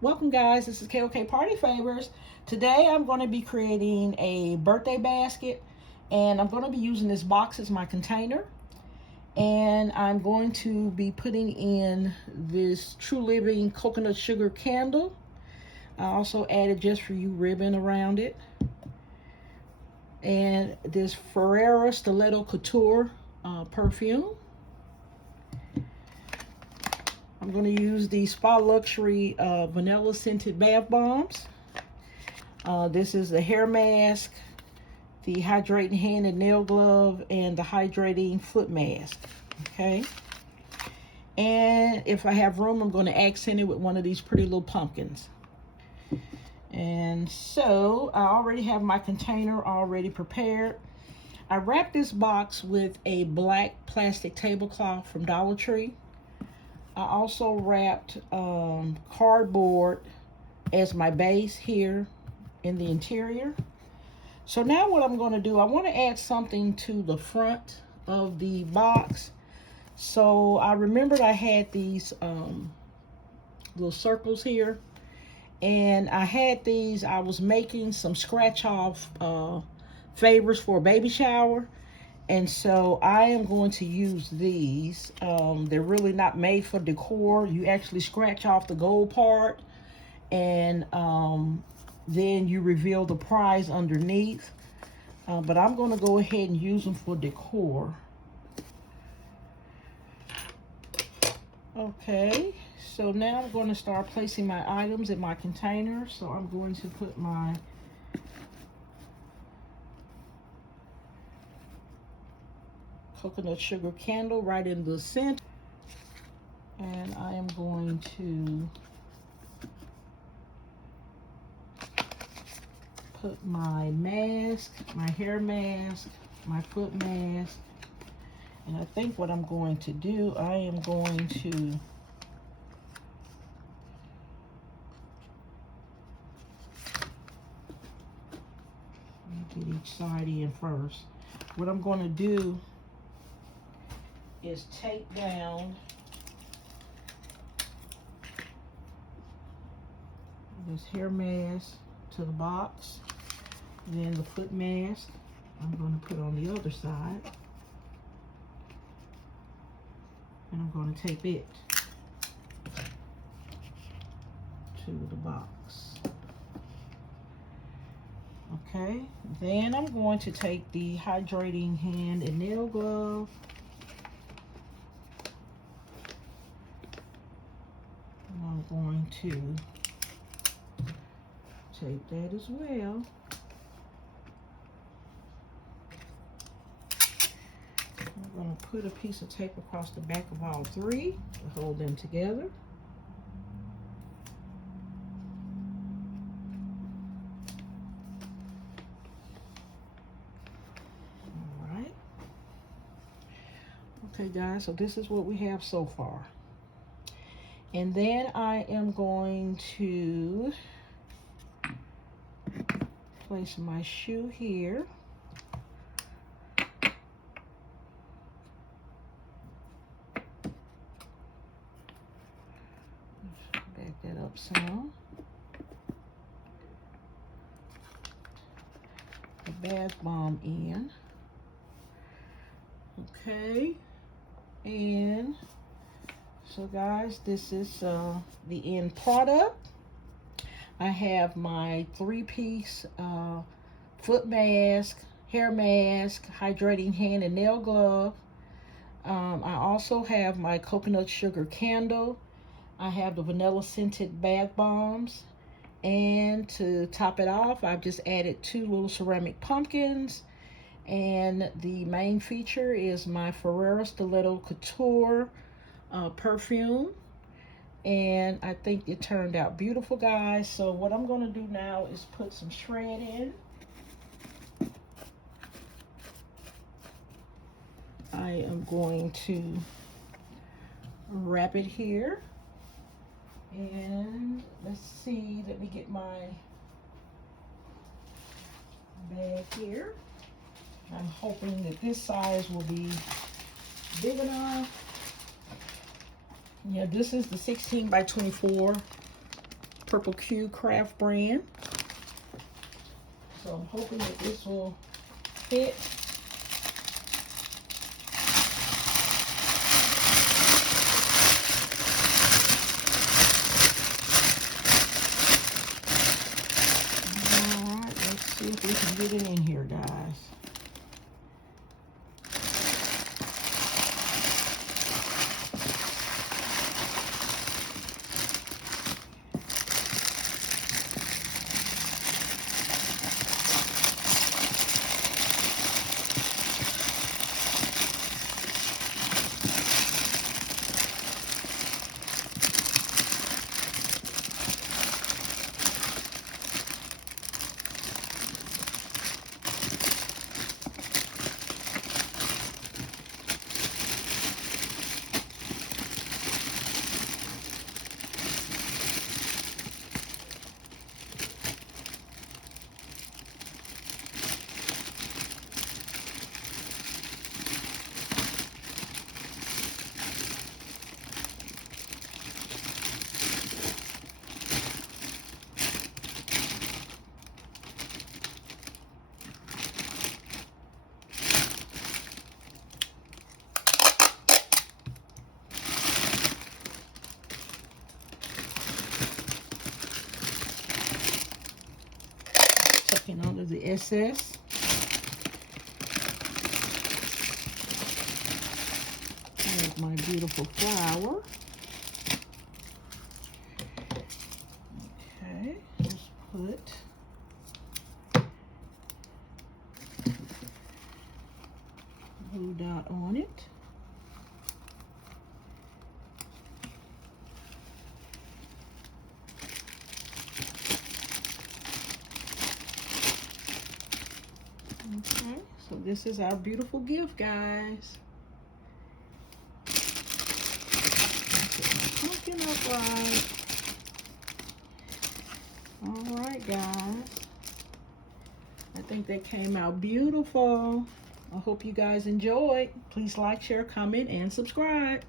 Welcome guys, this is KOK Party Favors. Today I'm going to be creating a birthday basket and I'm going to be using this box as my container. And I'm going to be putting in this True Living coconut sugar candle. I also added just for you ribbon around it. And this Ferrera Stiletto Couture perfume. I'm going to use the Spa Luxury vanilla scented bath bombs. This is the hair mask, the hydrating hand and nail glove, and the hydrating foot mask. Okay. And if I have room, I'm going to accent it with one of these pretty little pumpkins. And so I already have my container already prepared. I wrapped this box with a black plastic tablecloth from Dollar Tree. I also wrapped cardboard as my base here in the interior. So now what I'm going to do, I want to add something to the front of the box. So I remembered I had these little circles here, and I had these, I was making some scratch off favors for a baby shower. And so I am going to use these. They're really not made for decor. You actually scratch off the gold part, and then you reveal the prize underneath. But I'm going to go ahead and use them for decor. Okay, so now I'm going to start placing my items in my container. So I'm going to put my coconut sugar candle right in the center, and I am going to put my mask, my hair mask, my foot mask, and I think what I'm going to do, I am going to get each side in first. What I'm going to do is tape down this hair mask to the box, then the foot mask I'm going to put on the other side, and I'm going to tape it to the box. Okay, then I'm going to take the hydrating hand and nail glove, I'm going to tape that as well. I'm going to put a piece of tape across the back of all three to hold them together. All right. Okay, guys, so this is what we have so far. And then I am going to place my shoe here. Back that up some. The bath bomb in. Okay. And so guys, this is the end product. I have my three-piece foot mask, hair mask, hydrating hand and nail glove. I also have my coconut sugar candle. I have the vanilla scented bath bombs. And to top it off, I've just added two little ceramic pumpkins. And the main feature is my Ferrera Stiletto Couture perfume. And I think it turned out beautiful, guys. So what I'm going to do now is put some shred in. I am going to wrap it here. And let's see, let me get my bag here. I'm hoping that this size will be big enough. Yeah, this is the 16 by 24 Purple Q craft brand. So I'm hoping that this will fit. All right, let's see if we can get it in here, guys. Tucking under the SS. There's my beautiful flower. Okay, let's put blue dot on it. Okay, so this is our beautiful gift, guys. Looking up right. All right, guys. I think that came out beautiful. I hope you guys enjoyed. Please like, share, comment, and subscribe.